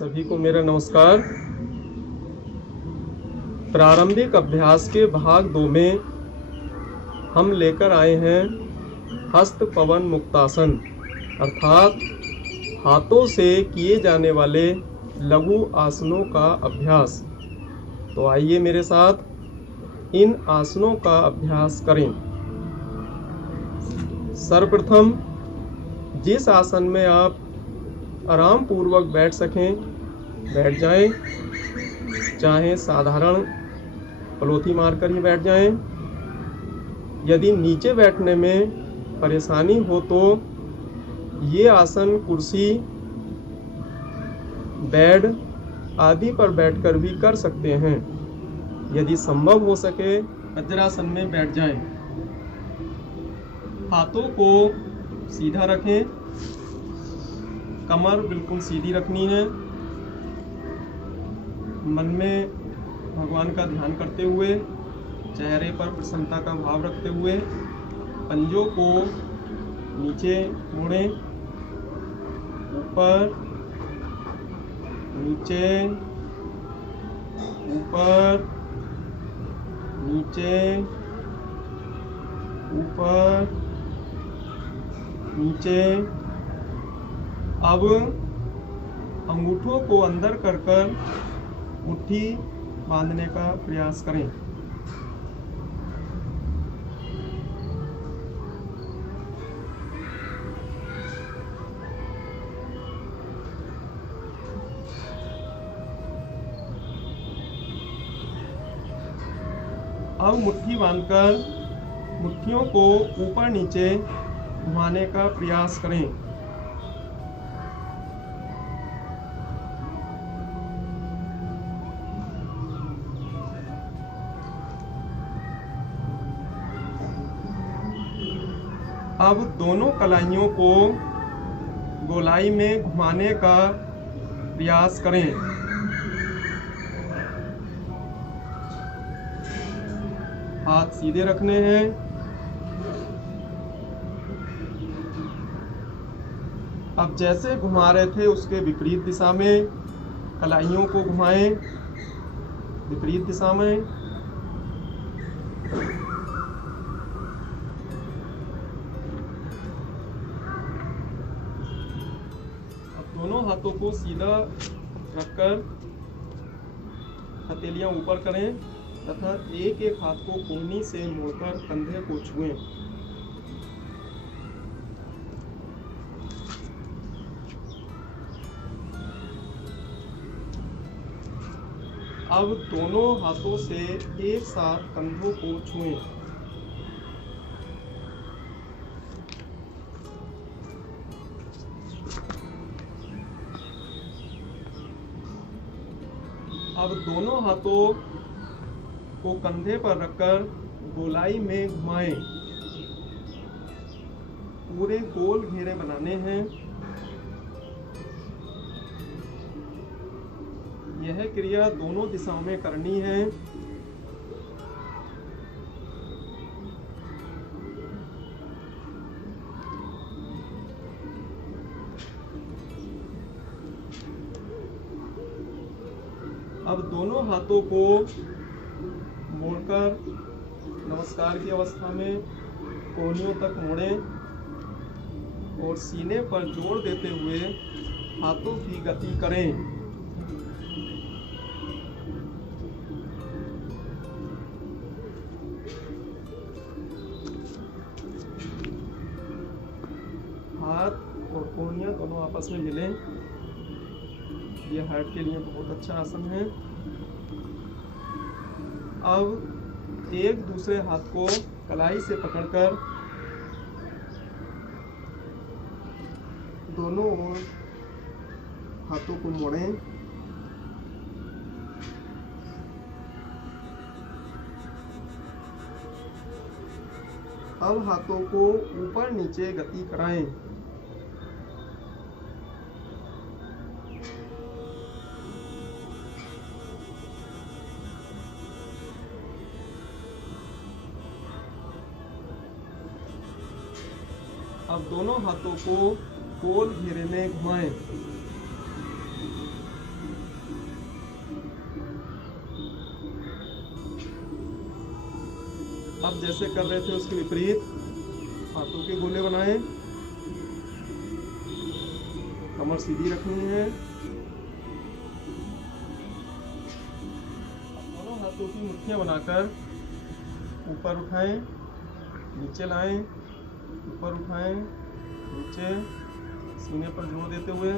सभी को मेरा नमस्कार। प्रारंभिक अभ्यास के भाग 2 में हम लेकर आए हैं हस्त पवन मुक्तासन अर्थात हाथों से किए जाने वाले लघु आसनों का अभ्यास। तो आइए मेरे साथ इन आसनों का अभ्यास करें। सर्वप्रथम जिस आसन में आप आराम पूर्वक बैठ सकें बैठ जाएं, चाहे साधारण पलोथी मारकर ही बैठ जाएं। यदि नीचे बैठने में परेशानी हो तो ये आसन कुर्सी, बेड आदि पर बैठकर भी कर सकते हैं। यदि संभव हो सके वज्रासन में बैठ जाएं। हाथों को सीधा रखें, कमर बिल्कुल सीधी रखनी है। मन में भगवान का ध्यान करते हुए, चेहरे पर प्रसन्नता का भाव रखते हुए पंजों को नीचे मोड़ें, ऊपर नीचे, ऊपर नीचे, ऊपर नीचे। अब अंगूठों को अंदर कर मुट्ठी बांधने का प्रयास करें। अब मुट्ठी बांधकर मुट्ठियों को ऊपर नीचे घुमाने का प्रयास करें। अब दोनों कलाइयों को गोलाई में घुमाने का प्रयास करें। हाथ सीधे रखने हैं। अब जैसे घुमा रहे थे उसके विपरीत दिशा में कलाइयों को घुमाएं, विपरीत दिशा में। दोनों हाथों को सीधा रखकर हथेलियां ऊपर करें तथा एक एक हाथ को कोहनी से मोड़कर कंधे को छुएं। अब दोनों हाथों से एक साथ कंधों को छुएं। अब दोनों हाथों को कंधे पर रखकर गोलाई में घुमाएं। पूरे गोल घेरे बनाने हैं। यह क्रिया दोनों दिशाओं में करनी है। अब दोनों हाथों को मोड़कर नमस्कार की अवस्था में कोहनियों तक मोड़ें और सीने पर जोर देते हुए हाथों की गति करें। हाथ और कोहनियां दोनों आपस में मिलें। यह हार्ट के लिए बहुत अच्छा आसन है। अब एक दूसरे हाथ को कलाई से पकड़कर दोनों ओर हाथों को मोड़ें। अब हाथों को ऊपर नीचे गति कराएं। अब दोनों हाथों को गोल घेरे में घुमाएं। अब जैसे कर रहे थे उसके विपरीत हाथों के गोले बनाएं, कमर सीधी रखनी है। दोनों हाथों की मुट्ठियां बनाकर ऊपर उठाएं, नीचे लाएं, ऊपर उठाएं, नीचे, सीने पर जोर देते हुए।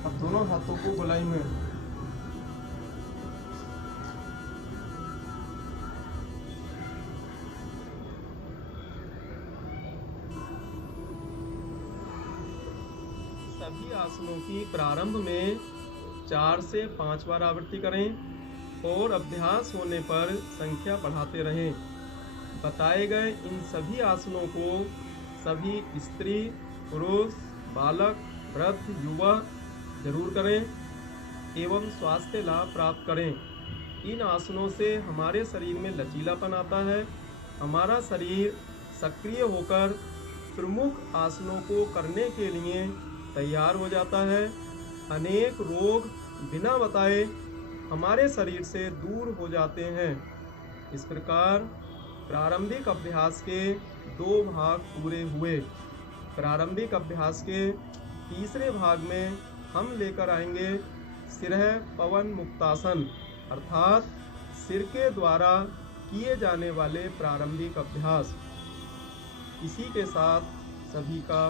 अब दोनों हाथों को गोलाई में सभी आसनों की प्रारंभ में 4 से 5 बार आवृत्ति करें और अभ्यास होने पर संख्या बढ़ाते रहें। बताए गए इन सभी आसनों को सभी स्त्री, पुरुष, बालक, वृद्ध, युवा जरूर करें एवं स्वास्थ्य लाभ प्राप्त करें। इन आसनों से हमारे शरीर में लचीलापन आता है, हमारा शरीर सक्रिय होकर प्रमुख आसनों को करने के लिए तैयार हो जाता है। अनेक रोग बिना बताए हमारे शरीर से दूर हो जाते हैं। इस प्रकार प्रारंभिक अभ्यास के 2 भाग पूरे हुए। प्रारंभिक अभ्यास के तीसरे भाग में हम लेकर आएंगे सिरह पवन मुक्तासन, अर्थात सिर के द्वारा किए जाने वाले प्रारंभिक अभ्यास। इसी के साथ सभी का